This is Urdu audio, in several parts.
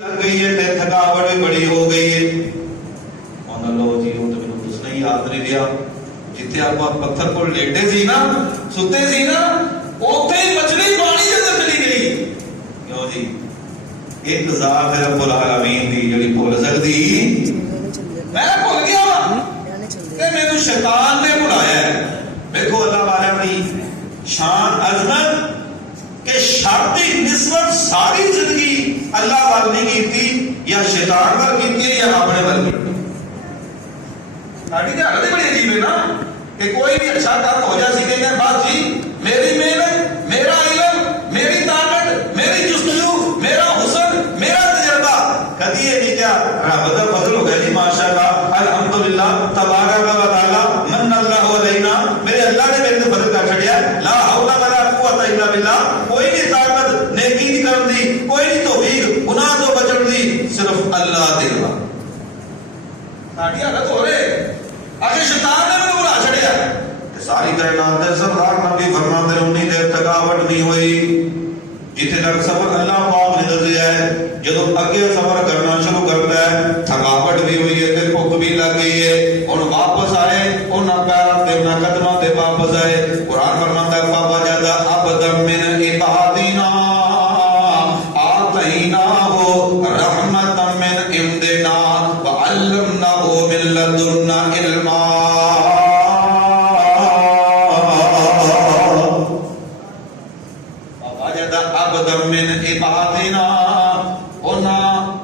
لگ گئی ہے تے تھکاوٹ بھی بڑی ہو گئی ہے. انہاں لو جی وہ تو مینوں دسنا ہی یاد نہیں رہیا جتھے آپ پتھر کو لیٹے سی نا ستے سی نا اوتھے ہی مچھلی پانی دے اندر چلی گئی. کیوں جی ایک ذات ہے رب العالمین دی جڑی بھول سکدی. میں بھول گیا وا تے مینوں شیطان نے بلایا ہے. دیکھو اللہ والا دی شان عظمت کہ شرطی نسبت ساری زندگی اللہ وال نہیں کیتی یا شیطان وال کیتی ہے یا اپنے وال کیتی. ساری حالت بڑی عجیب ہے نا کہ کوئی بھی اچھا کام ہو جائے سیکھے گا بات جی میری محنت میرا علم میری طاقت میری جستجو میرا حسن میرا تجربہ کدی یہ نہیں کیا رب کا فضل ہو گیا جی ماشاء اللہ الحمدللہ تبارک و تعالی من اللہ علینا میرے اللہ نے میرے فضل کر چھڑیا لا حول ولا قوت الا باللہ. کوئی نہیں طاقت نیکی نہیں کرن دی کوئی نہیں توفیق گناہ تو بچن دی صرف اللہ دے اللہ. ساڈی حالت ہو رہے اگر شیطان نے مجھے بلا چھڑیا کہ ساری کائنات دے سردار نبی فرماتے ہیں اتنی دیر تھکاوٹ نہیں ہوئی جتنے تک صبر اللہ پاک نے دسیا ہے. جدو اگے صبر کرنا شروع کرتا ہے تھکاوٹ بھی ہوئی ہے تے بھوک بھی لگ گئی ہے. ہن واپس آئے انہاں پیراں تے انہاں قدماں تے واپس آئے. قرآن فرماتا ہے فوجد عبدا من عبادنا آتیناہ رحمتا من عندنا وعلمناہ من لدنا علما. فوجد عبدا من عبادنا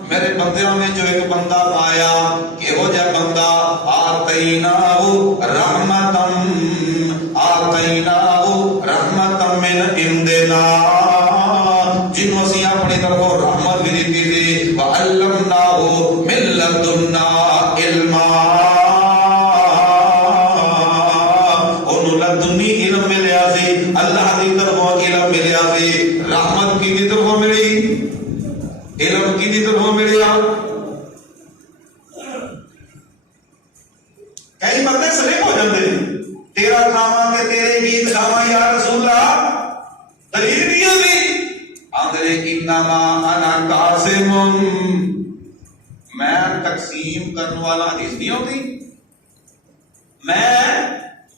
میرے بندیوں میں جو ایک بندہ پایا کہ وہ جا بندہ آتیناہ رحمتا من عندنا جنہوں اسی اپنی طرف رحمت بھی دیتی تھی وعلمناہ من لدنا علما. انہوں لدنی علم ملیا سی اللہ دی طرفوں علم ملیا سی. رحمت کی دی طرفوں ملی علم کی دی طرفوں ملیا. کئی بندے سلیم ہو جاندے تیرا کھاواں تے تیرے گیت گاواں یا رسول اللہ دلیل بھی ہوگی آندرے انما انا قاسم میں تقسیم کرنے والا حدیث نہیں ہوتی میں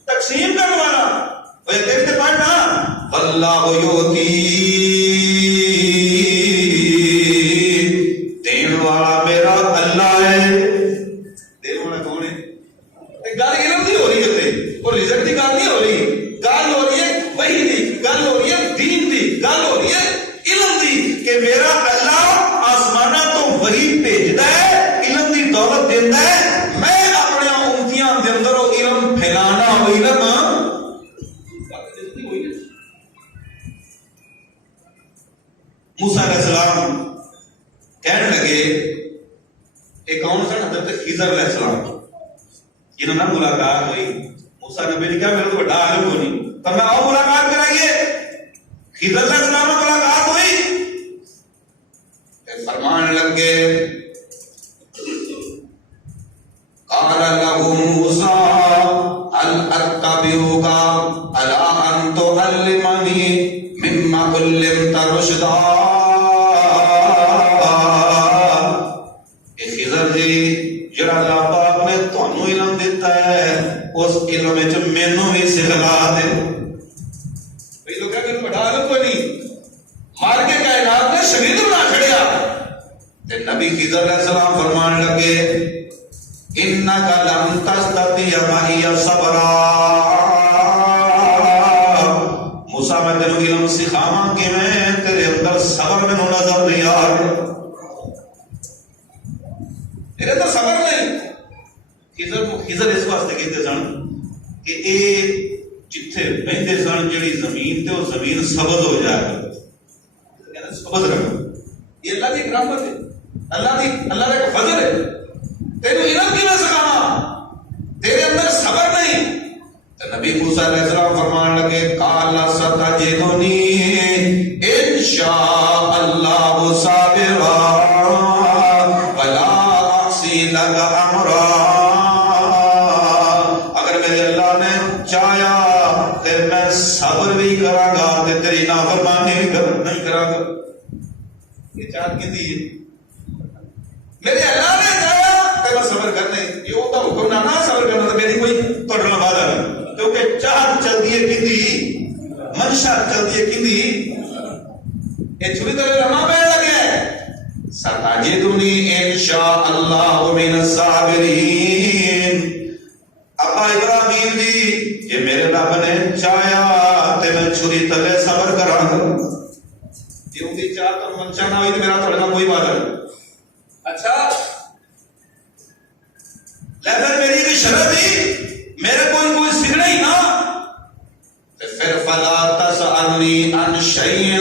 تقسیم کرنے والا وہ کہتے پڑھنا واللہ یؤتی دین والا میرا اللہ ہے. دین والا کون ہے؟ گل علم نہیں ہو رہی ہے اور رزق کی گل نہیں ہو رہی. گل ہو رہی ہے وحی دی گل ہو رہی ہے دین دی گل ہو رہی ہے علم دی کہ میرا اللہ آسمانہ تو وحی بھیجدا ہے علم دی دولت دیندا ہے. میں اپنے امتیاں دے اندر وہ علم پھیلانا وہ علم موسیٰ علیہ السلام کہنے لگے ایک کون سا حضرت خضر علیہ السلام جنہوں نے ملاقات ہوئی. موسیٰ نبی نے کہا میرے تو بڑا عالم ہونی تو میں اور ملاقات کرائیے. خضر علیہ السلام نے ملاقات ہوئی فرمان لگے قال له موسیٰ هل اتبعک علی ان تعلمنی مما علمت رشدا. خضر جی جڑا اللہ پاک نے تانوں علم دیتا ہے اس علم وچ مینوں بھی سکھلا دے. بھئی لوگ کہتے ہیں بڑا علم کوئی نہیں مار کے کائنات نے شہید بنا چھڑیا. تے نبی خضر علیہ السلام فرمان لگے انک لن تستطیع معی صبرا. موسیٰ میں تینوں علم سکھاواں کہ میں تیرے اندر صبر میں نظر نہیں آ رہا میرے تو صبر نہیں. خضر اس واسطے کہتے سن کہ اے جتھے رہندے سن جڑی زمین تے وہ زمین سبز ہو جائے کہنا سبز رکھو. یہ اللہ کی رحمت ہے اللہ کا ایک فضل ہے. تینوں علم کی میں سکھاواں تیرے اندر صبر نہیں. تو نبی موسیٰ علیہ السلام فرمان لگے قال ستجدنی انشاء اللہ صابرا ولا اعصی لک امرا. اگر میرے اللہ نے چاہیا پھر میں صبر بھی کراں گا تے تیری نافرمانی بھی نہیں کراں گا. یہ چاہت کی دی میرے اللہ نے چاہیا کہ میں صبر کرنے یہ ہوتا حکم نہ صبر کرنا تو میری کوئی توڑنا وعدہ نہیں کیونکہ چاہت چلتی ہے کندی منشا چلتی ہے کندی یہ چھوڑی طرح لمحہ پہ لگے ہے ستجدنی انشاءاللہ من الصابرین ابا ابراہیم جی یہ میرے رب نے چاہیا تے میں چھری تلے صبر کراں کیوں دی چاہ تو منشا نہ ہوئی تو میرا تھوڑا کوئی وعدہ نہیں اچھا لیکن میری بھی شرط تھی میرے کوئی سگڑا ہی نہ پھر فلا تسألنی عن شیء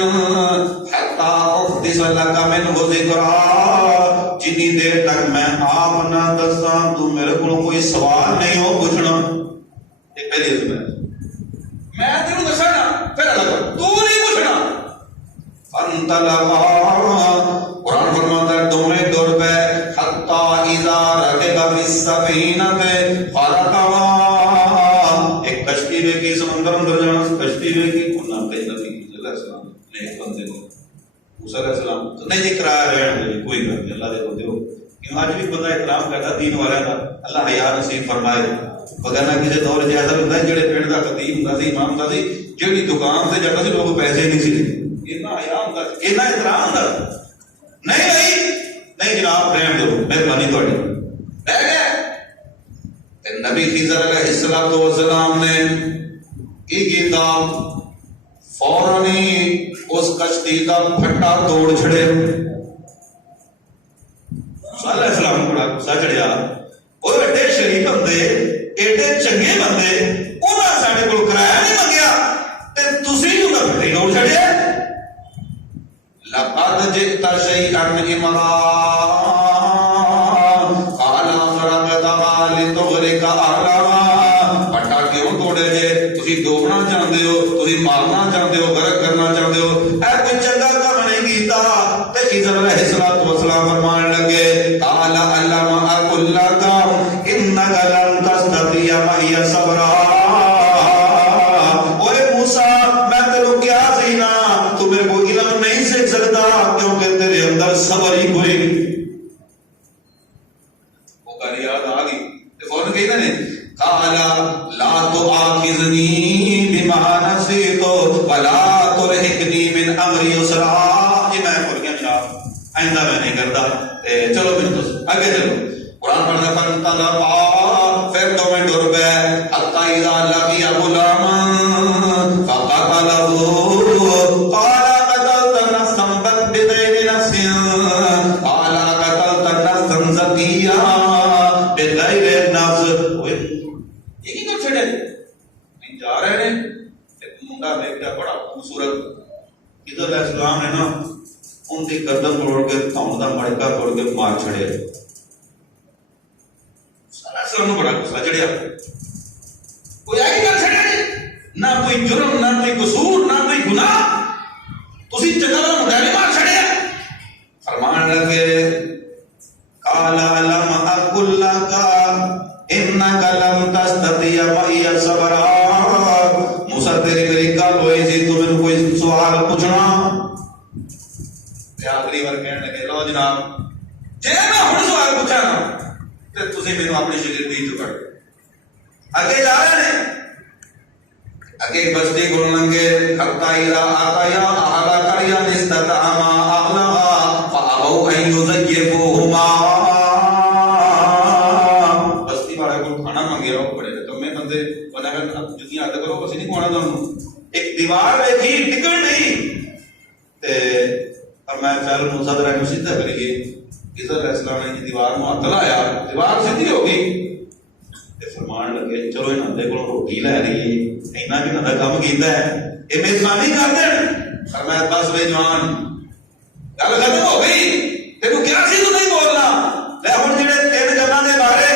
حتی احدث لک منہ ذکرا جتنی دیر تک میں آپ نہ دساں تو میرے کو کوئی سوال نہیں ہو پوچھنا یہ پہلی عزم ہے میں تینوں دسانا پھر اللہ تو نہیں پوچھنا فانطلقا قرآن فرماتا ہے دونوں دور پہ حتی اذا رکب فی السفینۃ خرقوا ایک کشتی میں کی سمندر اندر جانا کشتی میں کی نہ کہ نبی علیہ السلام نے ایک بندے کو موسیٰ علیہ السلام تو نہیں جی قرار رہن کوئی بات نہیں اللہ دے بندے ہو کیوں آج بھی بندہ احترام کرتا دین والا تھا اللہ حیا نصیب فرمائے وگرنہ کسی دور جیسا بندہ جڑے پنڈ دا خطیب ہوندا سی امام ہوندا سی جڑی دکان سے جاتا سی لوگ پیسے نہیں سی اتنا حیا ہوندا سی اتنا احترام ہوندا نہیں بھائی نہیں جناب پریم دو مہربانی تھوڑی رہ گیا نبی خضر علیہ السلام نے کی کیتا فوراً ہی اس کشتی کا پھٹا توڑ چھڑے موسیٰ علیہ السلام کو بڑا غصہ چڑھیا وہ ایڈے شریف بندے ایڈے چنگے بندے انہاں ساڈے کول کرایہ نہیں منگیا تے تسی کیوں نہ پھٹے توڑ چھڑیا لقد جئت شيئا امرا قال فرغتها لتغرق اهلها پٹا کیوں توڑے جے تسی ڈوبنا چاہندے ہو تسی مارنا چاہندے ہو غرق کرنا چاہندے ہو اے کوئی چنگا کام نہیں کیتا تے خضر علیہ السلام فرمان لگے قال علم اقول لك انك لن تستطيع معي صبرا اوے موسیٰ میں تینوں کیا سی نا تو میرے کو علم نہیں سیکھ سکتا کیونکہ تیرے اندر صبر ہی کوئی نہیں وہ کاری یاد آ گئی فوراً کہی نا قال لا تؤاخذني بما نسيت ولا ترهقني من امري يسرا یہ میں بول گیا جناب آئندہ میں نہیں کرتا چلو میں تو آگے چلو قرآن پڑھنا فانطلقا پھر دونوں ڈر گئے حتی اذا لقی غلاما فقتله قال قتلت نفسا بغير نفس قال قتلت نفسا زكيا بغير نفس یہ کی کر چھڑے نہیں جا رہے ہیں ایک منڈا بیٹا بڑا خوبصورت خضر علیہ السلام نے نا ان کی گردن توڑ کے تھون دا مڑکا توڑ کے مار چھڑے سارا سر بڑا غصہ چڑھیا کوئی آئی کر چھڑے نہ کوئی جرم نہ کوئی قصور نہ کوئی گناہ تسی چنگا منڈا نہیں مار چھڑے فرمان لگے قال لم اقل لك انك لن تستطيع معي صبرا موسیٰ تیری میری گل ہوئی سی تو میں کوئی سوال پوچھنا آخری بار کہنے لگے لو جناب جے میں ہن سوال پوچھا نا تے تسی مینوں اپنی شگردی دی چکڑ اگے جا رہے ہیں اگے بستی کو لنگے حتی اذا آتیا اهل قرية استطعما اهلها فابوا ان يضيفوهما بستی والے کو کھانا منگیا بڑے کمے بندے بنا کر جتنی عادت کرو بس نہیں کھانا تانوں ایک دیوار ویکھی ٹکڑ نہیں تے اور میں چل موسیٰ ذرا کو سیدھا کریے خضر علیہ السلام نے دیوار مہاتھ لایا دیوار سیدھی ہو گئی فرمان لگے چلو انہاں دے کول روٹی لے رہی اینا کہ نہ کام کیتا ہے اے میزبانی کر دین فرمایا بس بے جوان گل ختم ہو گئی تینوں کیا سی تو نہیں بولنا لے ہن جڑے تین گلاں دے بارے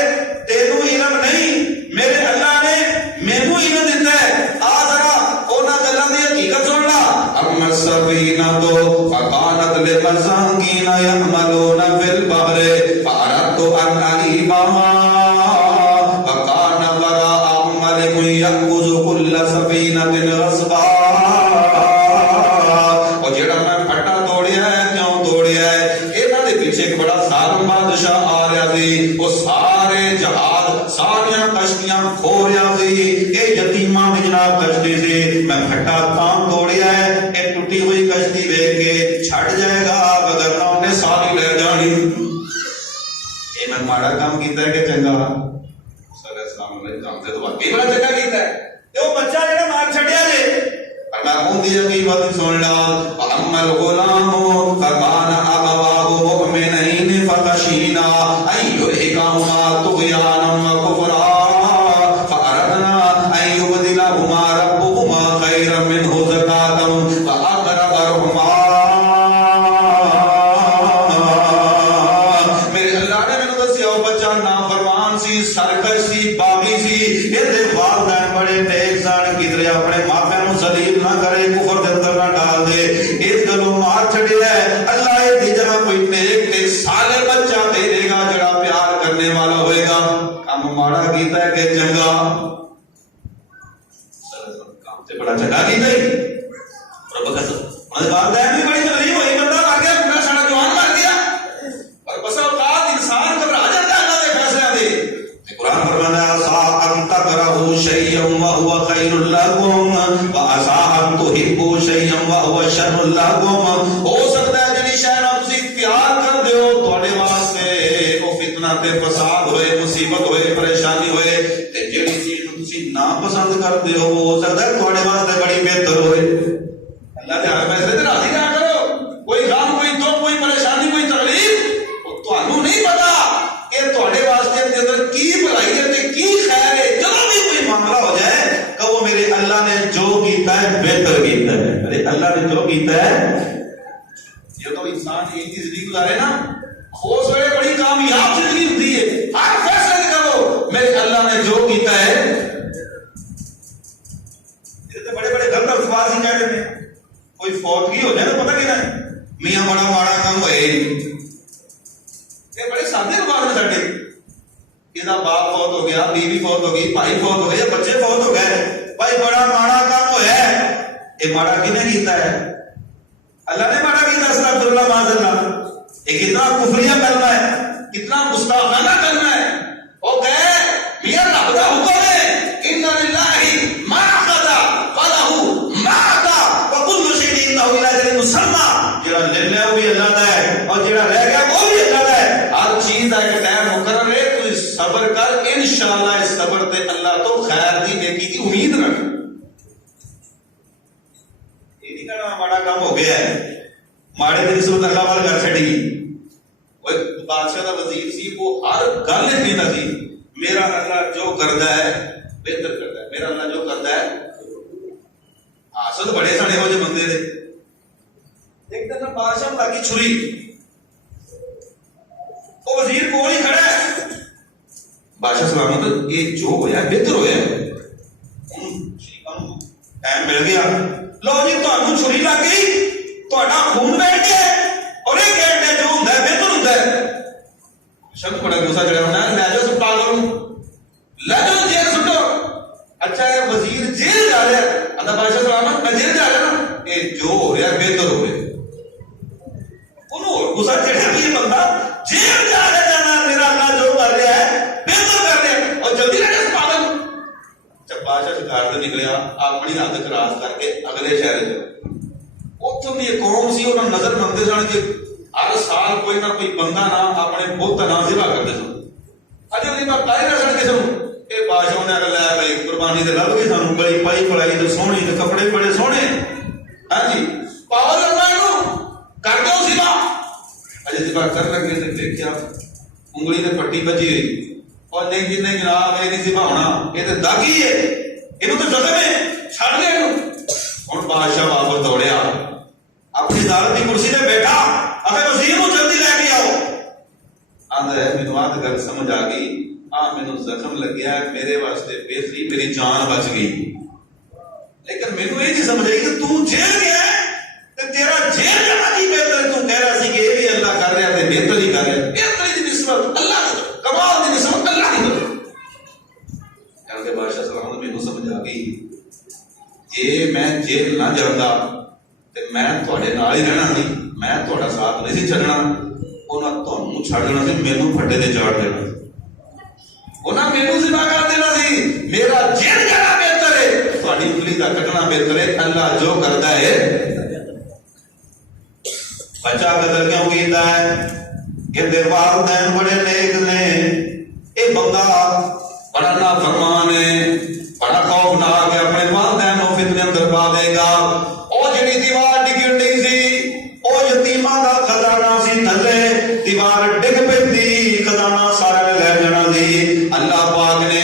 تینوں علم نہیں میرے اللہ نے مینوں علم دتا ہے آ ذرا انہاں گلاں دی حقیقت سن لا اما السفینہ تو فقالت للمساکین یعملون فی البحر فاردت ان اعیبها یأخذ کل سفینۃ غصبا اور جڑا میں پھٹا توڑیا ہے کیوں توڑیا ہے جڑا ظالم بادشاہ آ رہا سی وہ سارے جہاز ساریاں کشتیاں کھو رہا سی. یہ یتیماں دی جناب کشتی سی. میں پھٹا تاں توڑیا ہے یہ ٹوٹی ہوئی کشتی ویکھ کے چھڑ جائے گا وگرنہ انہیں ساری لے جانی. یہ میں ماڑا کام کیتا ہے کہ چنگا؟ السلام علیکم سے تو واقعی بڑا چنگا کیتا ہے. وہ بچہ جڑا مار چھڈیا جے اللہ کون دی کی بات سن لا. اما الغلام فكان ابواه مؤمنين فخشينا ان يرهقهما طغيانا وكفرا فاردنا ان يبدلهما ربهما خيرا منه زكاة فاقرب رحما. میرے اللہ نے مینوں دسیا وہ بچہ نافرمان سی سرکش سی باغی سی. یہ والدین بڑے نیک سن کدھر اپنے ماپیاں نوں ذلیل نہ کرے کفر دے اندر نہ ڈال دے. اس گلوں مار چھڑیا ہے اللہ دی جگہ کوئی نیک تے صالح بچہ دے دے گا جڑا پیار کرنے والا ہوئے گا. کام ماڑا کیتا ہے کہ چنگا؟ کام تے بڑا چنگا کیتا ہے. رب کا والدین بھی بڑی تکلیف ہوئی بندہ مر گیا پورا سارا جوان مر گیا اور بس اوقات انسان گھبرا جاتا ہے اللہ دے فیصلے دے. قرآن فرماتا ہے عسى أن تكرهوا شيئا وهو خير لكم وعسى أن تحبوا شيئا وهو شر لكم. ہو سکتا ہے جڑی شے نال تسی پیار کر دیو تواڈے واسطے او فتنہ تے فساد ہوئے مصیبت ہوئے پریشانی ہوئے تے جڑی چیز نوں تسی نا پسند کرتے ہو ہو سکتا ہے تواڈے واسطے بڑی بہتر ہوئے. اللہ دے ہر فیصلے تے راضی نہ کرو. کوئی غم کوئی دکھ کوئی پریشانی کوئی تکلیف او تانوں نہیں پتا کہ تواڈے واسطے دے اندر کی بھلائی ہے تے کی خیر ہے. جب بھی کوئی معاملہ ہو جائے کہ وہ میرے اللہ نے جو کیتا ہے بہتر کیتا ہے. میرے اللہ نے جو کیتا ہے یہ تو انسان ایک ہی زندگی گزارے نا خوش ہوئے بڑی کامیاب زندگی ہوتی ہے. ہر فیصلے کرو میرے اللہ نے جو کیتا ہے. یہ تو بڑے بڑے غلط الفاظ ہی کہہ دیتے ہیں. کوئی فوتگی ہو جائے تو پتہ کیا ہے میاں بڑا ماڑا کام ہوئے. یہ بڑے سادے الفاظ ہیں ساڈے. یہ باپ فوت ہو گیا بیوی فوت ہو گئی بھائی فوت ہو گئے یا بچے فوت ہو گئے بھائی بڑا ماڑا کام ہوا ہے. یہ ماڑا کنے کیتا ہے؟ اللہ نے ماڑا کیتا. استغفر اللہ معاذ اللہ. یہ کتنا کفریہ کلمہ ہے کتنا گستاخانہ کلمہ ہے. وہ کہے میاں رب دا حکم ہے ان للہ ما اخذ وله ما عطا وكل شيء عنده الى اجل مسمى. جڑا لے لیا وہ بھی اللہ دا ہے اور جڑا رہ گیا وہ بھی اللہ دا ہے. ہر چیز کا ایک ٹائم مقرر ہے. تو صبر کر انشاءاللہ اس صبر تے اللہ تو خیر دی نیکی کی امید رکھ. یہ نہیں کہنا ماڑا کام ہو گیا ہے ماڑے دی نسبت اللہ وال کر چھڑی. وہ بادشاہ دا وزیر سی وہ ہر گل کہندا سی میرا اللہ جو کردا ہے بہتر کردا ہے. میرا اللہ جو کردا ہے. حسد بڑے ساڑے ہو جو بندے دے. ایک دن بادشاہ لگی چھری وہ وزیر کول ہی کھڑا ہے. بادشاہ سلامت یہ جو ہویا بہتر ہویا ٹائم مل گیا. لو جی تانوں چھری لگ گئی تہاڈا خون بہ گیا اور یہ کہتے جو ہوندا ہے بہتر ہوندا ہے. شخص بڑا غصہ چڑھا ہونا ہے لے جاؤ سپٹال لے جاؤ جیل سٹو. اچھا یہ وزیر جیل جا رہا ہے اللہ بادشاہ سلامت میں جیل جا رہا ہوں یہ جو ہو رہا ہے بہتر ہو رہا ہے. انہوں غصہ چڑھا کہ یہ بندہ جیل جا رہا ہے جانا میرا اللہ جو کر رہا ہے بہتر کر رہا ہے اور جلدی رہے پاگل. جب بادشاہ شکار سے نکلیا اپنی حد کراس کر کے اگلے شہر چلا. اتوں کی قوم سی انہوں نظر منگتے سن کہ ہر سال کوئی نہ کوئی بندہ نہ اپنے بت نہ ذبح کرتے سن. اجے نہیں میں پائے نہ سن کسی کو یہ بادشاہ نے لے بھائی قربانی سے لگ گئی سانو بڑی پائی پڑائی تو سونی تو کپڑے بڑے سونے. ہاں جی پاور لگنا یہ کر دو ذبح. اجے ذبح کر لگے تو دیکھا انگلی نے پٹی بجی ہوئی اور نہیں جی نہیں جناب یہ نہیں ذبح ہونا یہ تو داغی ہے یہ تو جزم ہے چھڑ دے. ہوں بادشاہ واپس دوڑیا اپنی عدالت کی کرسی پہ بیٹھا اپنے وزیر کو جلدی لے کے آؤ. آدھا ہے مینوں آدھ گل سمجھ آ گئی مینوں زخم لگیا ہے میرے واسطے بہتری میری جان بچ گئی. لیکن مینوں یہ نہیں سمجھ آئی کہ تو جیل گیا ہے تے تیرا جیل جانا کی بہتر ہے. تو کہہ رہا سی کہ یہ بھی اللہ کر رہا ہے بہتر ہی کر رہا ہے. بہتری کی نسبت اللہ کی طرف کمال کی نسبت اللہ کی طرف. کہتے بادشاہ سلامت مینوں سمجھ آ گئی جے میں جیل نہ جاندا تے میں تواڈے نال ہی رہنا سی میں تہاڈا ساتھ نہیں سی چھڈنا. انہاں تانوں چھڈ دینا سی، مینوں پھٹے تے چاڑ دینا سی، انہاں مینوں ذبح کر دینا سی، میرا جن جانا بہتر ہے، تہاڈی انگلی دا کٹنا بہتر ہے۔ اللہ جو کرتا ہے بچہ قتل کیوں کیتا ہے؟ کہ دے والدین بڑے نیک نے، اے بندہ بڑا نافرمان ہے، بڑا خوفناک ہے، اپنے والدین کو فتنے اندر پا دے گا۔ او جڑی دیوار ڈگن ڈی سی، او یتیماں دا خزانہ سی، تھلے دیوار ڈگ پیندی، خزانہ سارا لے جانا سی۔ اللہ پاک نے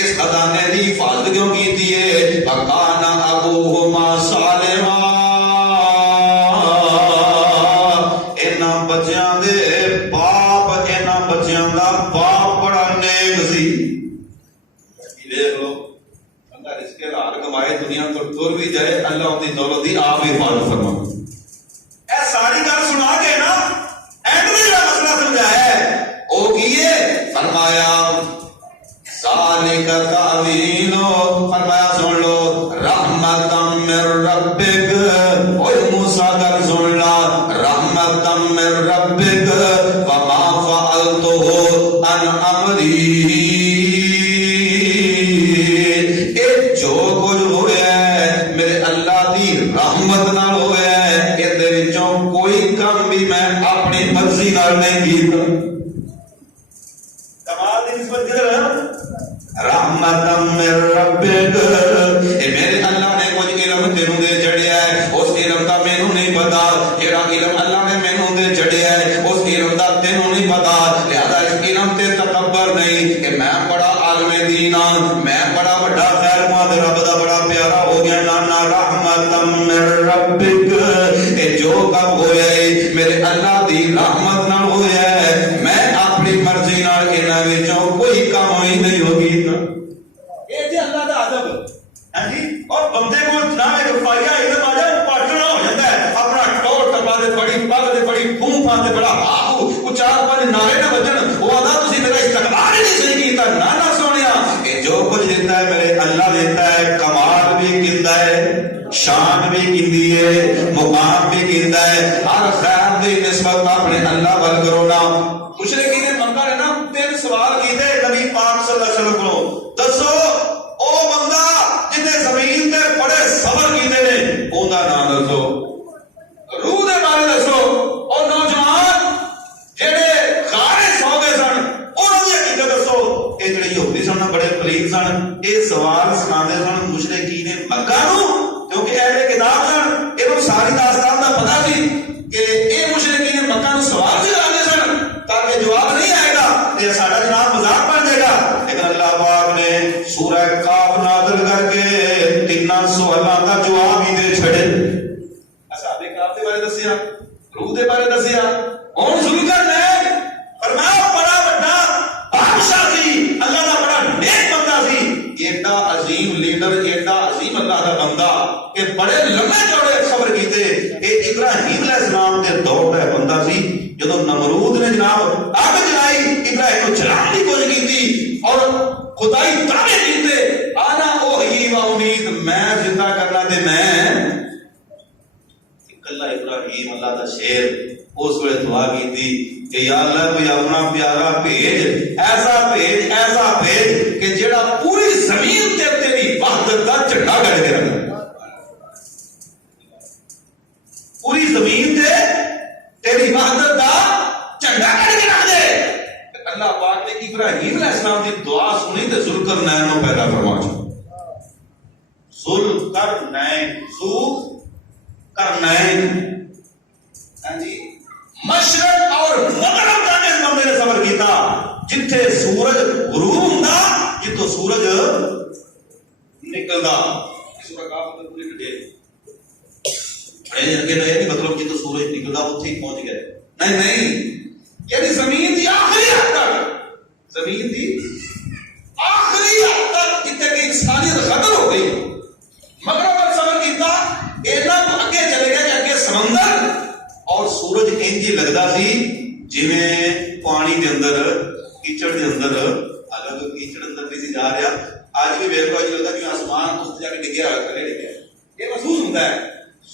اس خزانے دی حفاظت کیوں کیتی ہے؟ وَكَانَ أَبُوهُمَا صَالِحًا، انہاں بچیاں دے باپ، انہاں بچیاں دا باپ بڑا نیک سی۔ دیکھ لو بندہ رزق حلال کمائے، دنیا تو ٹر بھی جائے، اللہ اپنی دولت دی آپ حفاظت فرما۔ اے ساری گل سنا کے نا اینڈ میں جو مسئلہ سمجھایا ہے وہ کیے، فرمایا ذالک تعویل، فرمایا سن لو رحمتا من ربک، اوے موسیٰ کر سن لا رحمتا من ربک وما فعلتہ عن امری، جو کچھ ہویا ہے میرے اللہ دی رحمت نال ہویا ہے، اے دے وچوں کوئی کم بھی میں اپنی مرضی نال نہیں کیتا۔ کمال دی نسبت کدھر ہے؟ رحمتا من ربک، اے میرے اللہ نے کچھ علم تینوں دے چڑھیا ہے، اس علم دا مینوں نہیں پتا، جیڑا علم اللہ نے مینوں دے چڑھیا ہے اس علم دا تینوں نہیں پتا، لہذا اس علم تے تکبر نہیں کہ میں بڑا عالم دین ہاں، میں بڑا بڑا خیر مند رب دا بڑا پیارا ہو گیا، نانا رحمتا من ربک، اے جو کم ہویا ہے میرے اللہ دی رحمت نال ہویا ہے، میں اپنی مرضی نال انہاں وچوں کوئی کم ہی نہیں ہوگی۔ اے جی اللہ دا ادب ہے جی، اور بندے کو نہ ایک پایا علم آ جائے پاٹنا ہو جاتا ہے، اپنا ٹور ٹپا دے، بڑی پگ دے، بڑی پھوں پھا دے، بڑا ہاہو وہ چار پانچ نعرے نہ بجن، وہ آدھا تسی میرا استقبال ہی نہیں صحیح کیتا، نانا سونیا اے جو کچھ دیتا ہے میرے اللہ دیتا ہے، کمال بھی کیندا ہے، شان بھی کیندی ہے، مقام بھی کیندا ہے، ہر خیر دی نسبت اپنے اللہ ول کرو نا۔ مشرکین نے مکہ نے نا تین سوال کیتے نبی پاک صلی اللہ علیہ وسلم کو، دسو او بندہ جنے زمین تے بڑے صبر کیتے نے اوندا نام دسو، روح دے بارے دسو، او نوجوان جڑے خارج ہو گئے سن انہاں دی حقیقت دسو۔ اے جڑے یہودی سن بڑے پلیت سن، اے سوال سناندے سن مشرکین مکہ نو، کیونکہ اہل کتاب سن، انہوں ساری داستان دا پتہ سی کہ اے مشرکین مکہ نو سوال سناندے سن تاکہ جواب نہیں آئے گا تے ساڈا جناب مذاق بن جائے گا، لیکن اللہ پاک نے سورہ کاف نازل کر کے تیناں سوالاں دا جواب ہی دے چھڑے۔ اصحاب کاف دے بارے دسیا، روح دے بارے دسیا، ہن ذوالقرنین فرمایا بڑا بڑا بادشاہ سی، اللہ دا بڑا نیک بندہ سی، ایڈا عظیم لیڈر، ایڈا عظیم اللہ دا بندہ کہ بڑے لمبے چوڑے خبر کیتے۔ اے ابراہیم علیہ السلام دے دور دا بندہ سی، جدو نمرود نے جناب آگ جلائی ابراہیم کو جلان کی کوشش کی تھی اور خدائی دعوے کیتے، آنا اوہی و امید، میں زندہ کرنا دے میں اللہ ابراہیم اللہ دا شیر اس وقت دعا کی تھی کہ یا اللہ کوئی اپنا پیارا بھیج، ایسا بھیج، ایسا بھیج کہ جڑا پوری زمین تے تیری وحدت دا جھنڈا گڑ کے رکھے، پوری زمین تے تیری وحدت دا جھنڈا گڑ کے رکھ دے۔ اللہ پاک نے ابراہیم علیہ السلام کی دعا سنی تے ذوالقرنین نو پیدا فرما چھوڑا۔ ذوالقرنین، ذوالقرنین جی مشرق اور مغرب کا اس بندے نے سفر کیتا، جتھے سورج غروب ہوندا، جتھوں سورج نکلدا، سورہ کاف میں پوری ڈیٹیل مطلب جتوں سورج نکلدا اتھے ہی پہنچ گئے، نہیں یعنی زمین دی آخری حد تک، زمین دی آخری حد تک جتنے کی انسانیت ختم ہو گئی، مغرب پر سفر کیتا، اینا اگے چلے گئے کہ اگے سمندر اور سورج انجی لگدا سی جویں پانی دے اندر کیچڑ دے اندر، اگر کیچڑ اندر نہیں سی جا رہا، اج بھی ویکھ لو لگدا کہ آسمان اس جا کے ڈگیا کرے ڈگیا، یہ محسوس ہوندا ہے۔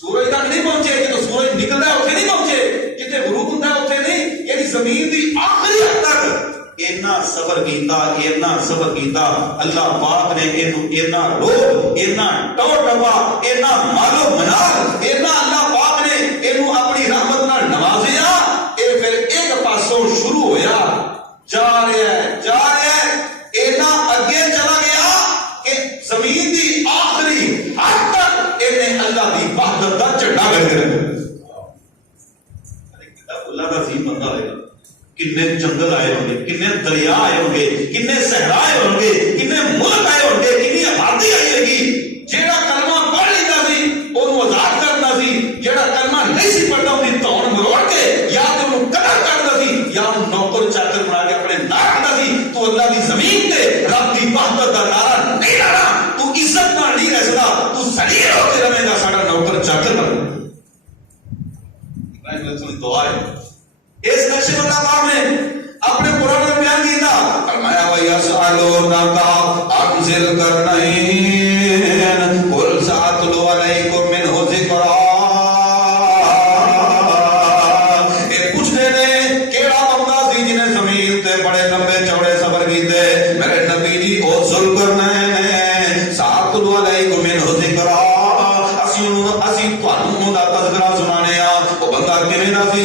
سورج تک نہیں پہنچے، جدوں سورج نکلدا ہے اتنے نہیں پہنچے، جتنے غروب ہوندا ہے اتنے نہیں، یعنی زمین دی آخری حد تک اینا صبر کیتا اللہ پاک نے اینا روب اینا ٹو ٹپا اینا مالو منال اینا اللہ پاک نے اینو اپنی رحمت نال نوازیا اے پھر ایک پاسوں شروع ہویا جا رہا ہے اینا اگے چلا گیا کہ زمین دی آخری حد تک اینے اللہ دی وحدت دا جھنڈا گڑ کے رکھا اللہ کا عظیم بندہ ہوئے گا کنے جنگل آئے ہوں گے کنے دریا آئے ہوں گے کنے صحرا آئے ہوں گے کنے ملک آئے ہوں گے کنی آبادی آئی ہوگی جیڑا کلمہ پڑھ لیتا سی انہوں آزاد کرنا سی جیڑا کلمہ نہیں سی پڑھتا انہیں توڑ مروڑ کے یا تو انہوں قدر کرنا سی یا انہوں نوکر چاکر بنا کے اپنے ناکتا سی تو اللہ دی زمین تے رب دی وحدت دا نعرہ نہیں لانا تو عزت نہ نہیں رہ سکتا تو ذلیل ہو کے رہے گا ساڑا نوکر چاکر بنا دعا ہے اس نقشے بندہ پاک نے اپنے قرآن میں بیان کیا فرمایا وَيَسْأَلُونَكَ عَنْ الْقَرْنَيْنِ قُلْ سَأَتْلُو عَلَيْكُم مِّنْهُ ذِكْرًا اے پوچھتے نے کیڑا بندہ سی جنہیں زمین تے بڑے لمبے چوڑے سفر کیتے میرے نبی جی او ذوالقرنین سَأَتْلُو عَلَيْكُم مِّنْهُ ذِكْرًا اسی تانوں دا تذکرہ سنانے آ او بندہ کیویں دا سی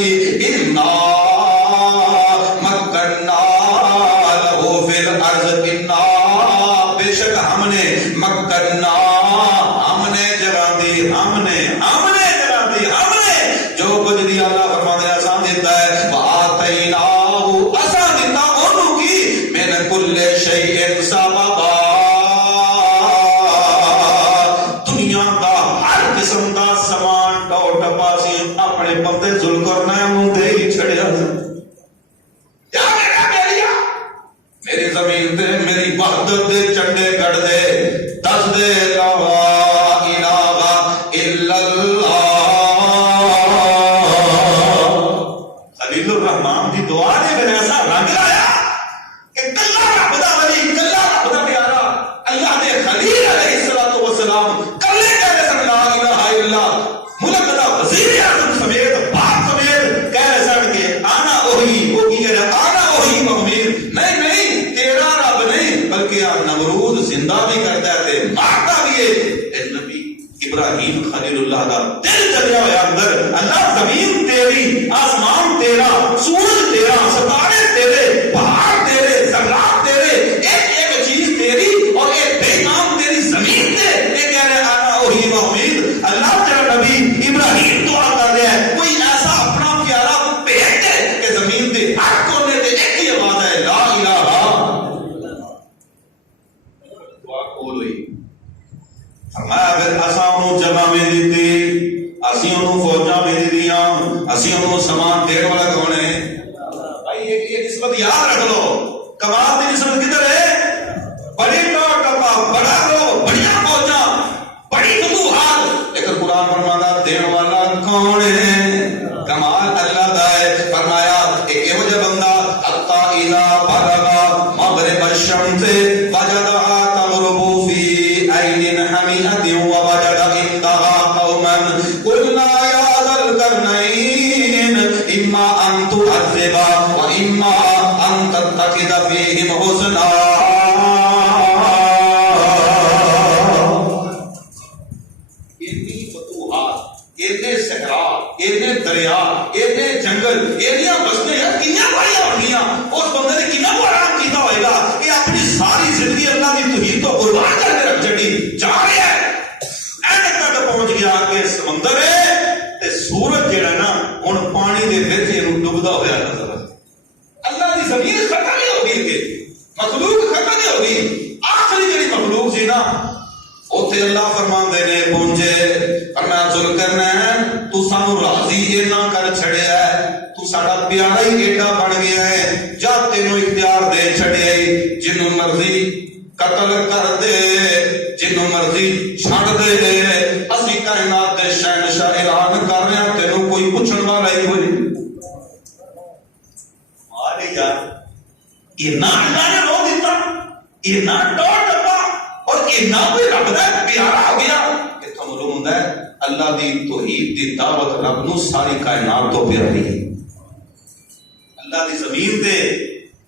اللہ دی زمین تے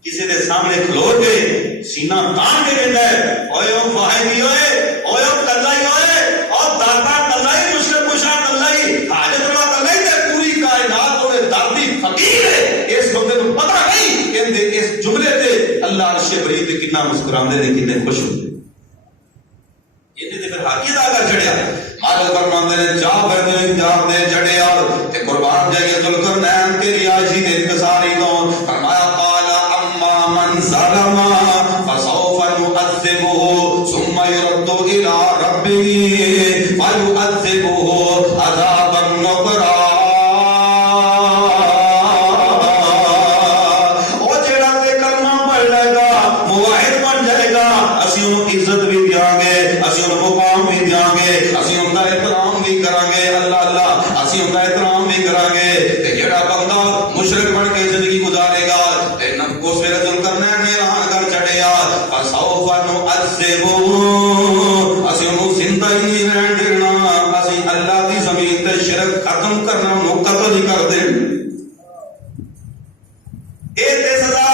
کسی دے سامنے کھلو کے سینہ تان کے کہتا ہے اوئے او واحدی اوئے او کلائی او داتا کلائی مشکل کشا کلائی حاجت اللہ کلائی تے پوری کائنات اور دردی فقیر ہے. اس بندے کو پتہ نہیں کہ اس جملے تے اللہ عرش بری تے کتنا مسکراندے نے کتنے خوش ہوندے. یہ تے پھر حق ادا کر چھڑیا. مالک فرماندے نے جا پھر جاب دے چڑھیا تے قربان جائے ذوالقرنین تیری عاجزی تے انکساری تو فرمایا قال اما من ظلم فسوف نعذبه ثم يرد الى ربه فيعذبه عذابا نكرا. او جڑا تے کلمہ پڑھ لے گا موحد بن جائے گا اسی اونوں عزت بھی دیاں گے اسی اونوں مقام بھی دیاں گے اسی ان کا احترام بھی کریں گے. اللہ اللہ اسی ان کا احترام بھی کریں گے. تے جڑا بندہ مشرک بن کے زندگی گزارے گا تے نفس پھر ذوالقرنین نے اعلان کر چھڑیا فسوف نعذبه اسی انہوں زندہ ہی نہیں رہن دینا اسی اللہ دی زمین تے شرک ختم کرنا قتل ہی کر دیں. اے تے سزا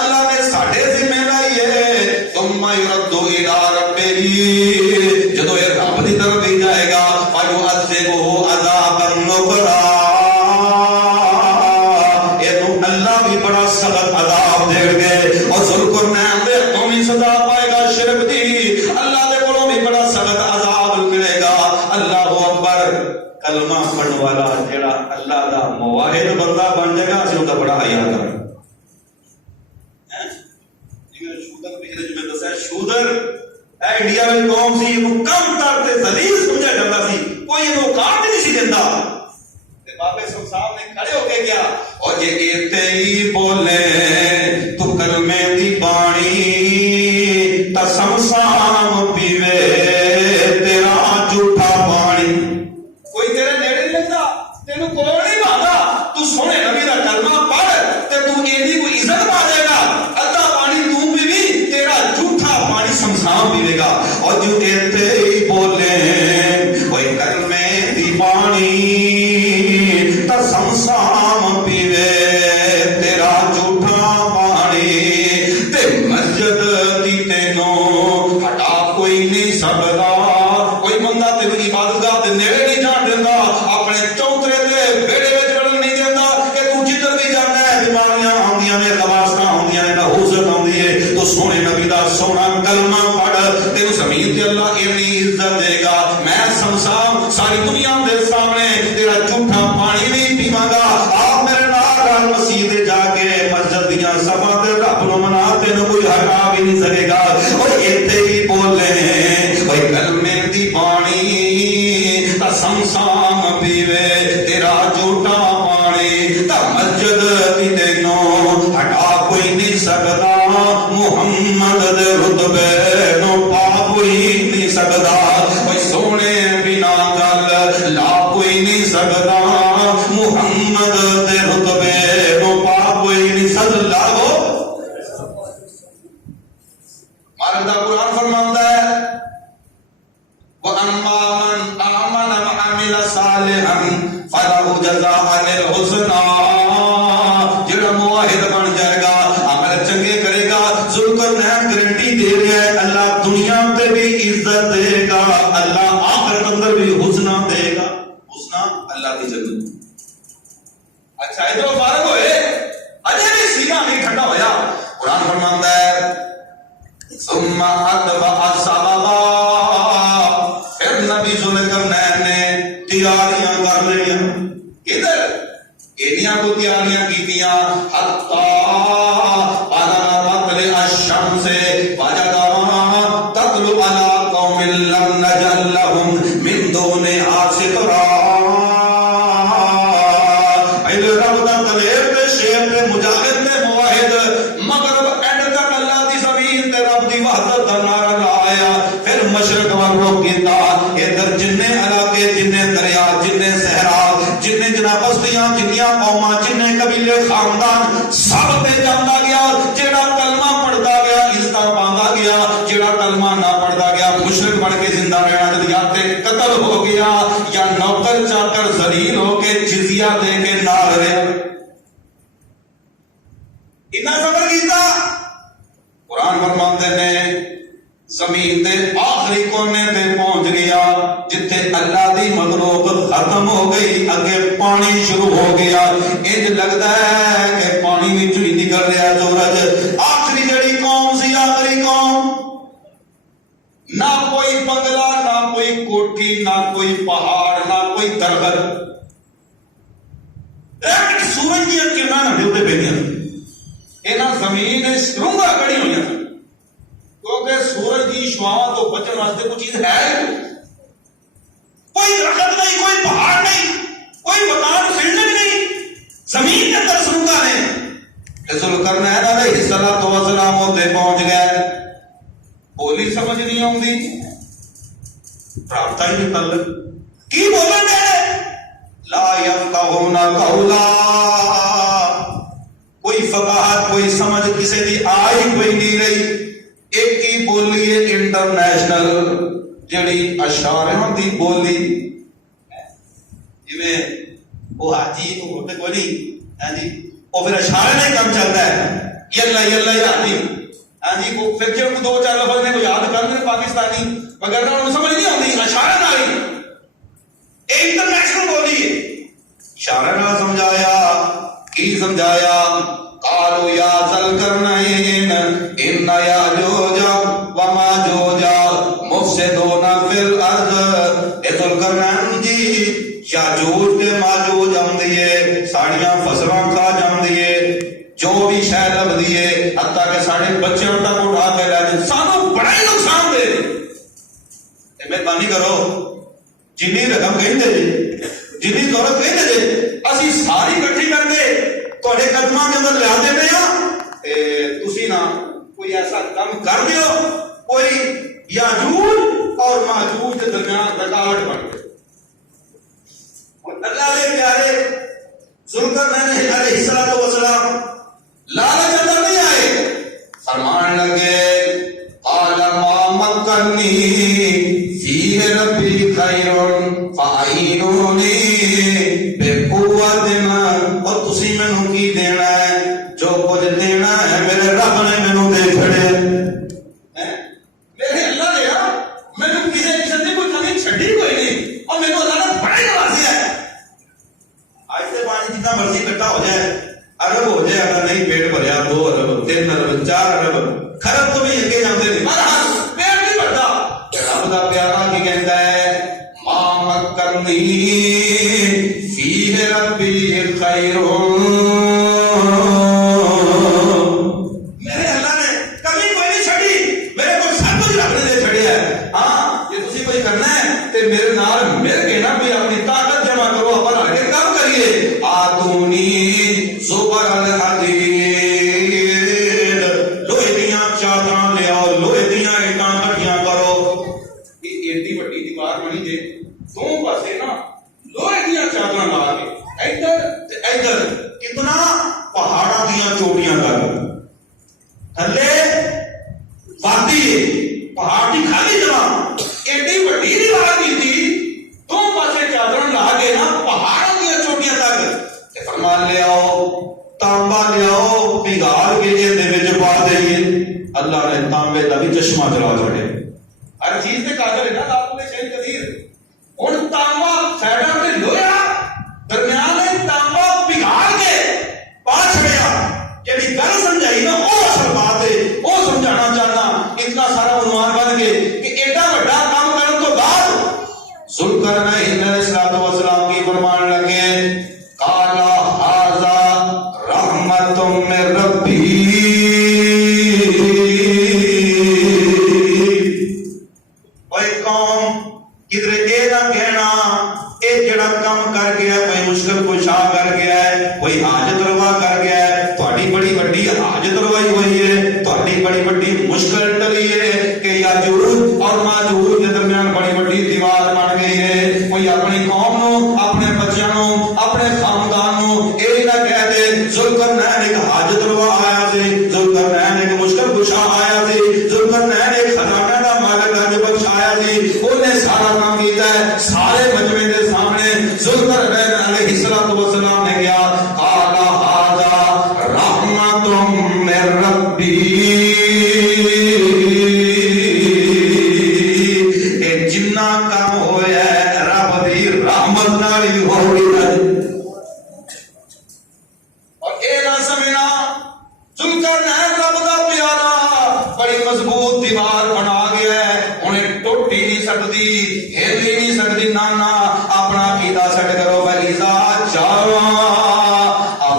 اللہ نے ساڈے ذمہ لائی ہے. ثم يرد الى ربه جدو یہ رب دی طرف بھی جائے گا فيعذبه عذابا نكرا. یہ اللہ بھی بڑا سخت عذاب دے گے اور ذوالقرنین دے ہاتھوں بھی سزا پائے گا شرک دی. اللہ دے کولوں بھی بڑا سخت عذاب ملے گا. اللہ اکبر. کلمہ پڑھن والا جڑا اللہ دا موحد بندہ بن جائے گا اسی ان کا بڑا حیا کریں. شودر اے انڈیا میں قوم سی کم تر تے ذلیل سمجھا جاتا سی کوئی انہوں اوقات نہیں سی دیندہ. تے بابے صاحب نے کھڑے ہو کے کیا اور جے ایتے ہی بولے تو کلمے دی بانی تا سمسام پیوے تیرا جھوٹا پانی. کوئی تیرے نیڑے نہیں لگتا تینوں کول نہیں بھاگا تو سونے نبی دا کلمہ پڑھ تے تو ایدی کوئی عزت پا دے گا. ادھا پانی تو پیوی تیرا جھوٹا پانی سمسام پیوے گا. اور جو ایتے ہی بولے وہی کلمے دی پانی تا سمسام پیوے تیرا جھوٹا پانی. تے مسجد دی تینوں ہٹا کوئی نہیں سکدا. کوئی بندہ تینوں عبادت گاہ دے نیڑے نہیں جان دیندا اپنے چوترے تے بیڑے وچ وڑن نہیں دیندا کہ تو جدھر بھی جانا ہے بیماریاں آندیاں نے لواساں آندیاں نے نحوست آندی ہے. تو سونے نبی دا سونا کلمہ پڑھ تینوں زمین تے اللہ ایویں عزت دے گا. میں سمسام ساری دنیا دے سامنے تیرا جھوٹا پانی نہیں پیواں گا. آپ میرے نال مسجد جا کے مسجد دیاں صفاں تے رب نوں منا تینوں کوئی ہٹا بھی نہیں سکے گا. اور ایتھے ہی بولے بھائی کلمے دی بانی تا سمسام پیوے تیرا جھوٹا پانی. تا مسجد دی تینوں ہٹا کوئی نہیں سکدا. محمد دے رتبے نو پا کوئی نہیں سکدا. کوئی سونے بنا گل لا کوئی نہیں سکدا. محمد دے رتبے نو پا کوئی نہیں سکدا. مالک دا قرآن فرماندا ہے وَأَمَّا مَنْ آمَنَ وَعَمِلَ صَالِحًا فَلَهُ جَزَاءً الْحُسْنَىٰ. جڑا موحد بن جائے گا عمل چنگے کرے گا. ذوالقرنین گارنٹی دے رہا ہے اللہ دنیا تے بھی عزت دے گا اللہ آخرت اندر بھی حسنہ دے گا. حسنہ اللہ کی جنت. اچھا ادھر فارغ ہوئے اجے بھی سینہ نہیں ٹھنڈا ہویا. قرآن فرماندا ہے ثم اتبع سببا. پھر نبی ذوالقرنین نے تیاریاں کر لیا. ادھر ایڈیاں کو تیاریاں کیتیاں حتی على مطلع الشمس وجدها تطلع على قوم لم نجعل لهم من دونها سترا. رب دا دلیر تے شیر تے مجاہد تے موحد مغرب اینڈ تک اللہ دی زمین تے رب دی وحدت دا نعرہ لایا. پھر مشرق ول رخ کیتا. ادھر جننے علاقے جننے دریا جننے صحرا جننے جناب بستیاں جنیاں قوماں جننے قبیلے خاندان سب تے جاندا گیا. جیڑا کلمہ پڑھدا گیا عزت پاندا گیا. جیڑا کلمہ نہ پڑھدا گیا مشرک بن کے زندہ رہنا یا تے قتل ہو گیا یا نوکر چاکر ذلیل ہو کے جزیہ دے کے نال رہا. سفر کیتا قرآن فرماتے نے زمین دے آخری کونے تے پہنچ گیا جتھے اللہ دی مخلوق ختم ہو گئی اگے پانی شروع ہو گیا انج لگدا ہے کہ پانی وچوں ہی نکل رہا سورج آخری جڑی قوم سی آخری قوم نہ کوئی بنگلہ نہ کوئی کوٹھی نہ کوئی پہاڑ نہ کوئی درخت ایک سورج دی کرناں نہ دے پہ گیا انہاں زمین سرنگا کھڑی ہوئی ہیں کیونکہ سورج کی شعاواں تو بچن واسطے کوئی چیز ہے کوئی درخت نہیں کوئی پہاڑ نہیں کوئی مکان بلڈنگ نہیں زمین کے اندر سرنگا ہے ذوالقرنین علیہ الصلوۃ والسلام ہوتے پہنچ گئے بولی سمجھ نہیں آتی رابطہ ہی نہیں تعلق کی بولن گے لا یفقہون قولا کوئی فقاہت کوئی سمجھ کسی دی آئی کوئی نہیں رہی ایک ہی بولی ہے انٹرنیشنل جڑی اشاریاں دی بولی جویں وہ حاجی کو ہوتے کوئی نہیں ہاں جی وہ پھر اشارے میں کم چلتا ہے یلا یلا یادی ہاں جی وہ پھر جو دو چار لفظ نے کو یاد کر دیں پاکستانی مگر انہوں سمجھ نہیں آتی اشارہ نہ آئی انٹرنیشنل بولی ہے اشارہ نہ سمجھایا کی سمجھایا قالوا یا ذوالقرنین ان یاجوج و ماجوج مفسدون فی الارض اے ذوالقرنین جی یاجوج تے ماجوج آندیے ساڑیاں فصلاں کھا جاندیے جو بھی شے لبدیے حتیٰ کہ ساڑے بچیاں تک اٹھا کے لے جائیں سانو بڑا ہی نقصان دے مہربانی کرو جنی رقم کہیں دے جنی دولت کہیں دے اسی ساری کٹھی کر کے تھوڑے قدماں کے اندر لیا دے ہیں تسی نہ کوئی ایسا کام کر دیو کوئی یاجوج اور ماجوج کے درمیان رکاوٹ بن گئے اللہ کے پیارے ذوالقرنین علیہ السلام لالچ اندر نہیں آئے فرمان لگے قال ما مکنی فیہ ربی خیر فاعینونی بقوت اور تسی مینوں کی دینا ہے جو کچھ دینا ہے میرے رب نے مینوں دے چھڑے میرے اللہ نے مینوں کسی قسم کی کوئی کمی چھڈی کوئی نہیں اور مینوں اللہ نے بڑا ہی نوازیا ہے آج سے پانی جتنا مرضی اکٹھا ہو جائے ارب ہو جائے اگر نہیں پیٹ بھریا 2 ارب 3 ارب 4 ارب خراب تو بھی اگے جاندے نہیں ہر پیٹ نہیں بھرتا رب دا پیارا کی کہندا ہے ما مکنی فیہ ربی خیر میرے اللہ نے کبھی کوئی نہیں چھڑی میرے کو سب کچھ رب نے دے چھڑیا ہے ہاں یہ تسی کوئی کرنا ہے تے میرے نال مل کے نا بھی اپنی طاقت جمع کرو اپن ہٹ کے کام کریے آتونی زبر الحدید لوہے دیاں چادراں لے آؤ لوہے دیاں اینٹاں کٹھیاں کرو یہ ایڈی بڑی دیوار بنی جے دو پاسے نا لوہے دیاں چادراں لا کے ادھر تے ادھر کتنا پہاڑاں دیاں چوٹیاں کر تھلے وادی پہاڑ دی خالی جگہ ایڈی بڑی دیوار کی تھی دو پاسے چادراں لا کے نا پہاڑاں دیاں چوٹیاں تک تے فرمان لے آؤ تانبا لے آؤ پگھال کے دے وچ پا دئیے اللہ نے تانبے دا بھی چشمہ چلا چھڑے ہر چیز تے قادر ہے نا اللہ نے شے قدیر ہن تانبا سائیڈاں تے لویا درمیان میں تانبا پگھال کے پا چھڑیا جڑی گل سمجھائی نا او اصل بات ہے او سمجھانا چاہنا اتنا سارا عنوان بن گئے کہ ایڈا بڑا کام کرن تو بعد ذوالقرنین علیہ السلام کی فرمان لگے قال ھذا رحمت من ربی اوے قوم کدھر اے نہ کہنا اے جڑا کام کر گیا کوئی مشکل کشا کر گیا ہے کوئی حاجت روا کر گیا ہے تہاڈی بڑی بڑی حاجت روائی ہوئی ہے تہاڈی بڑی بڑی مشکل ٹلی ہے کہ یاجوج اور ماجوج کے درمیان بڑی بڑی دیوار بن گئی ہے کوئی اپنی قوم نو اپنے بچیاں نو اپنے خاندان نو اے نہ کہہ دے ذوالقرنین ایک حاجت روا آیا سی ذوالقرنین ایک مشکل کشا آیا سی ذوالقرنین ایک خزانہ دا مالک ہے جو بخشایا سی انہیں سارا کام کیتا ہے سارے مجمع دے سامنے ذوالقرنین علیہ السلام نے کیا قال ھذا رحمت من ربی اے جنہ کام ہویا ہے رب دی رحمت نال ہی ہو گیا ہے اور اے نہ سمجھنا ذوالقرنین رب دا پیارا بڑی مضبوط دیوار بنا گیا ہے انہیں ٹوٹ ہی نہیں سکتی ہل ہی نہیں سکتی نانا اپنا عقیدہ سیٹ کرو فَإِذَا جَاءَ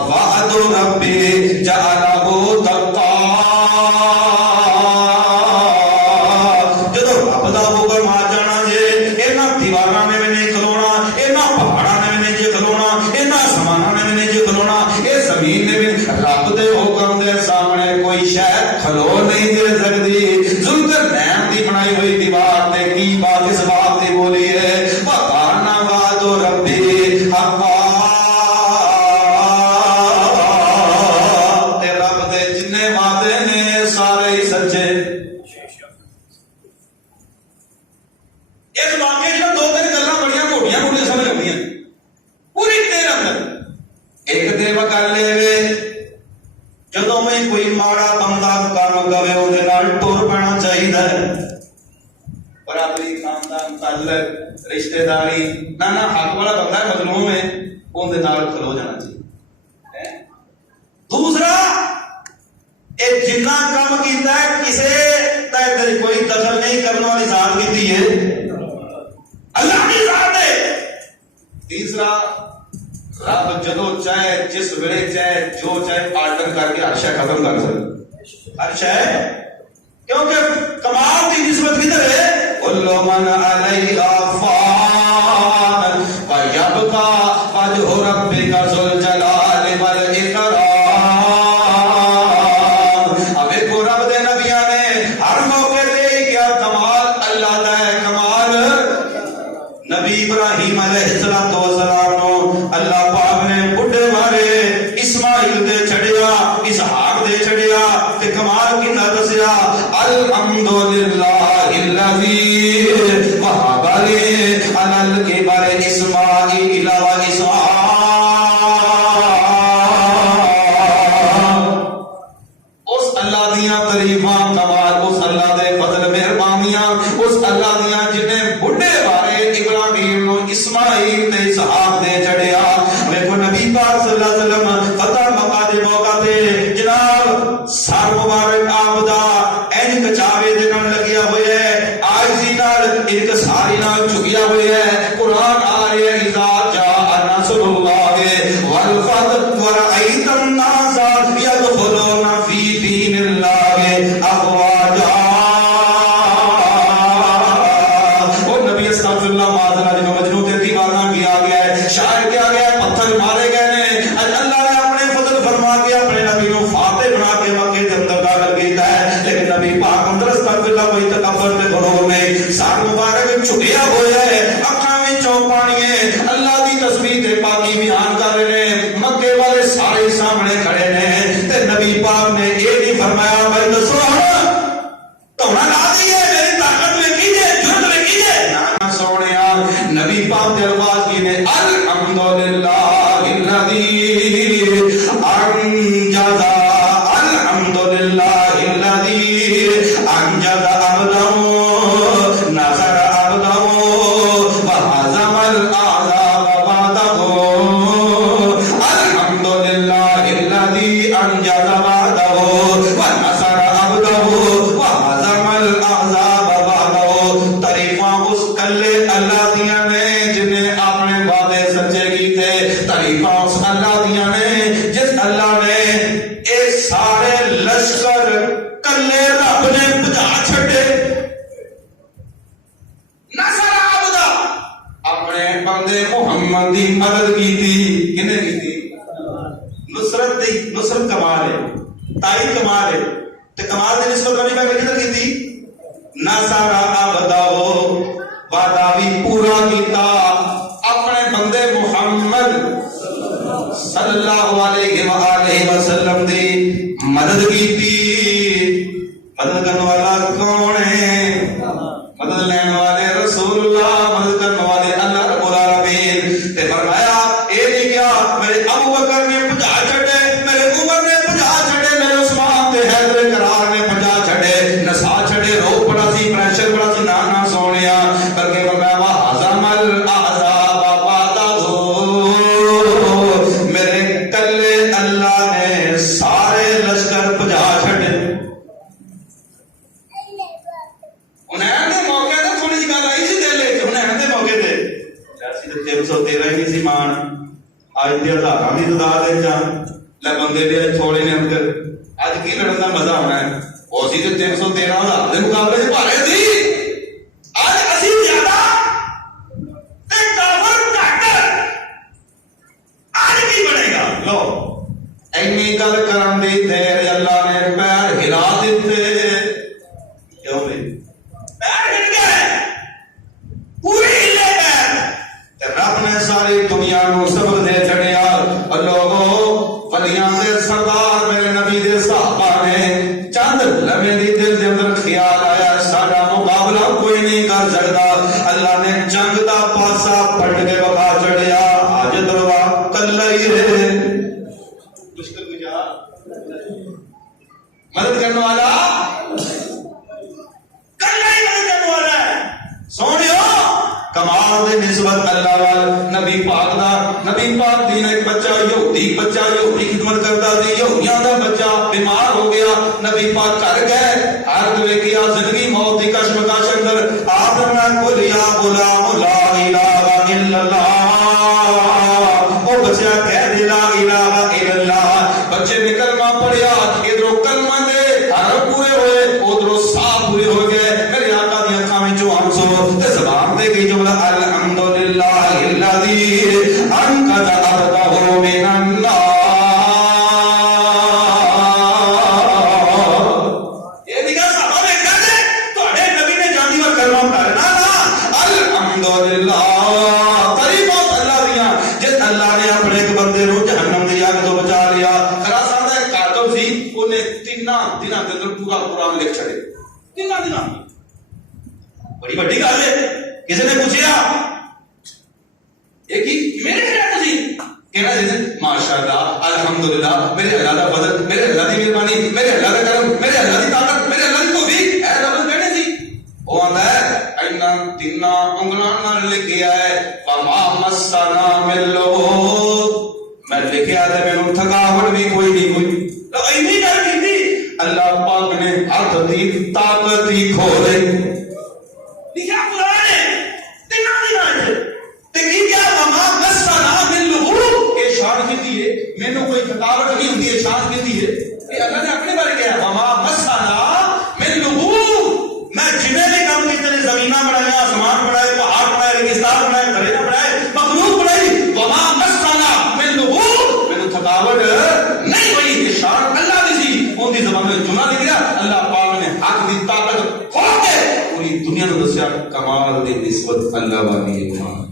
وَعْدُ رَبِّ جَعَلَهُ دَكَّا جدو رب دا حکم آ جانا جے انہاں دیواراں نے بھی نہیں کھلونا انہاں پہاڑاں نے بھی نہیں جے کھلونا انہاں سماناں نے بھی نہیں جے کھلونا اے زمین نے بھی رب دے حکم دے سامنے کوئی شے کھلو نہیں دے سکتی ذوالقرنین دی بنائی ہوئی دیوار تے کی بات اس بات دی بولی ہے وَقَانَ وَعْدُ رَبِّ حَقًّا تے رب دے جننے وعدے نے سارے ہی سچے اس واقعے جو دو تین گلاں بڑیاں موٹیاں موٹیاں سمجھ آਉਂਦੀਆਂ پوری دیر اندر ایک دے وکالے وے جدوں میں کوئی ماڑا بندہ کام کرے اودے نال ٹر پینا چاہیدا ہے برابری خاندان تعلق رشتہ داری نہ حق والا بندہ مظلوم ہے اودے نال کھلو جانا چاہیے دوسرا اے جنہ کام کیتا ہے کسے تے کوئی دخل نہیں کرنے والی ذات کیتی ہے اللہ کی ذات ہے تیسرا رب جدو چاہے جس ویلے چاہے جو چاہے آرڈر کر کے ہر شے ختم کر سکتا ہر شے کیونکہ کمال کی نسبت کدھر ہے کل من علیہا فان ویبقى وجہ ربک ذو الجلال والاکرام اب ایک رب دے نبیاں نے ہر موقع دے کیا کمال اللہ دا ہے کمال نبی ابراہیم علیہ السلام نو اللہ پاک نے بڈھے مارے اسماعیل دے چھڑیا اسحاق دے چھڑیا تے کمال کیندا دسیا الحمدللہ الذی وہب لی علی الکبر اسماعیل و اسحاق اس اللہ دیاں تعریفاں کمال اس اللہ دے فضل مہربانیاں اس اللہ دیاں جنہیں بڈھے مارے ابراہیم نو اسماعیل تے اسحاق دے چھڑیا ویکھو نبی پاک صلی اللہ علیہ وسلم فتح مکہ دے موقع تے جناب سر مبارک آپ دا این کچاوے دے نال لگیا ہوئے ہے آجزی نال انکساری نال جھکیا ہوئے ہے قرآن آ رہے ہے اذا جاء نصر اللہ والفتح ورأیت الناس یدخلون فی دین اللہ افواجا اور نبی استغفر اللہ معاذ اللہ مجنون تے دیوانہ کیا گیا ہے شاعر کیا گیا ہے پتھر مارے گئے نے اللہ نے اپنے فضل فرما کے اپنے نبی نو فاتح بنا کے مکے کے اندر داخل کیتا ہے لیکن نبی پاک اندر استغفر اللہ کوئی تکبر تے غرور نہیں سر مبارک جھکیا ہوا ہے اکھاں وچوں پانی ہے اللہ دی تسبیح تے پاکی بیان کر رہے ہیں مکے والے سارے سامنے کھڑے نے تے نبی پاک نے یہ نہیں فرمایا بھائی دسو توڑا لا دی ہے میری طاقت میں کیجئے جھٹ میں کیجئے نا سونیا نبی پاک دے الفاظ کی نے الحمدللہ الذی انجز الحمدللہ الذی انجز عبدہ نصر عبدہ وہزم الاحزاب بعدہ الحمدللہ الذی انجز وعدہ ونصر عبدہ وہزم الاحزاب بعدہ تعریفاں اس کلے اللہ دیاں نے جنہیں اپنے وعدے سچے کیتے تعریفاں اس اللہ دیاں نے جس اللہ نے اے سارے لشکر کلے رب نے بجا چھڑے نصر عبدہ اپنے بندے محمد دی مدد کی تھی کنے کی تھی نصرت دی نصرت کمال ہے تائید کمال ہے تے کمال دی نسبت ربی میں کدھر کی تھی نصر عبدہ وعدہ بھی پورا کیتا اپنے بندے محمد صلی اللہ علیہ وآلہ وسلم دی مدد کی تھی مدد کرنے والا کون ہے مدد لینے والے رسول اللہ مدد کرنے والے اللہ رب العالمین تے فرمایا اے نہیں کیا میرے ابو بکر نے بجا چھڑے میرے عمر نے بجا چھڑے میرے عثمان تے ہے خدا دے جان لے بندے دے تھوڑے نے اندر اج کی لڑن دا مزہ آنا ہے او سی تے 313,000 دے مقابلے وچ بھارے سی اج اسی زیادہ تے کافر گھٹ اج کی بنے گا لو اینی گل کرن دی دیر اللہ نے پیر ہلا دتے کیوں بھائی پیر ہل گئے پوری ہلے پیر تے رب نے ساری دنیا نو صبر دے چڑھیا اور لوگوں ولیاں دے سردار میرے نبی دے صحابہ نے چند لمحے دی دل دے اندر خیال آیا ساڈا مقابلہ کوئی نہیں کر سکتا اللہ نے جنگ دا پاسا پھٹ کے بکا چڑھیا آج دروا کلا ہی ہے مشکل گجا مدد کرنے والا کلا ہی مدد کرنے والا ہے سونیو کمال دے نسبت اللہ وال نبی پاک دین ایک بچہ یہودی خدمت کرتا تھی یہودیاں دا بچہ بیمار ہو گیا نبی پاک گھر گئے ہر دوے کیا زندگی موت دی کشمکش اندر آپ نے قل یا غلام لا الہ الا اللہ او بچہ کہہ دے لا الہ الا اللہ بچے نے کلمہ پڑھیا ادھروں کلمہ دے حرف پورے ہوئے ادھروں صاف پورے ہو گئے میرے آقا دی اکھاں وچوں آنسو تے زبان تے گئی جملہ الحمدللہ الذی انقذ عبدہ من النار یہ نگاہ صحابہ نے کہا دے تواڈے نبی نے جان دیوا کلمہ پڑھنا نا الحمدللہ قریب اللہ دیاں جس اللہ نے اپنے ایک بندے نو جہنم دی آگ تو بچا لیا خراسان دا ایک کاتب سی اونے 3 دناں دے اندر پورا قرآن لکھ چھڑے 3 دناں بڑی بڑی گل ہے کسی نے پوچھا ایک ہی میرے خیال تسی کہنا جیسے ماشاءاللہ الحمدللہ میرے اللہ دا فضل میرے اللہ دی مہربانی میرے اللہ دا کرم میرے اللہ دی طاقت میرے اللہ دی توفیق اے رب کہنے سی وہ آندا ہے اینا تینا انگلاں نال لکھیا ہے فما مسنا من لغوب میں لکھیا تے مینوں تھکاوٹ بھی کوئی نہیں ہوئی تو اینی گل کیتی اللہ پاک نے ہاتھ دی طاقت ہی کھولے لکھیا قرآن ہے تینا کیا وما مسنا من لغوب یہ شان کیتی ہے مینوں کوئی تھکاوٹ نہیں ہوندی ہے شان کیتی ہے یہ اللہ نے اپنے بارے کہا وما مسنا من لغوب میں جنے بھی کام کیتے نے زمیناں بنایا آسمان بنائے پہاڑ بنائے ریگستان بنائے دریا بنائے مخلوق بنائی وما مسنا من لغوب مینوں تھکاوٹ نہیں ہوئی یہ شان اللہ دی سی اون دی زبان میں چنا لکھ گیا اللہ پاک نے حق دی طاقت کھول کے پوری دنیا نو دسیا کمال دی نسبت اللہ والی ایمان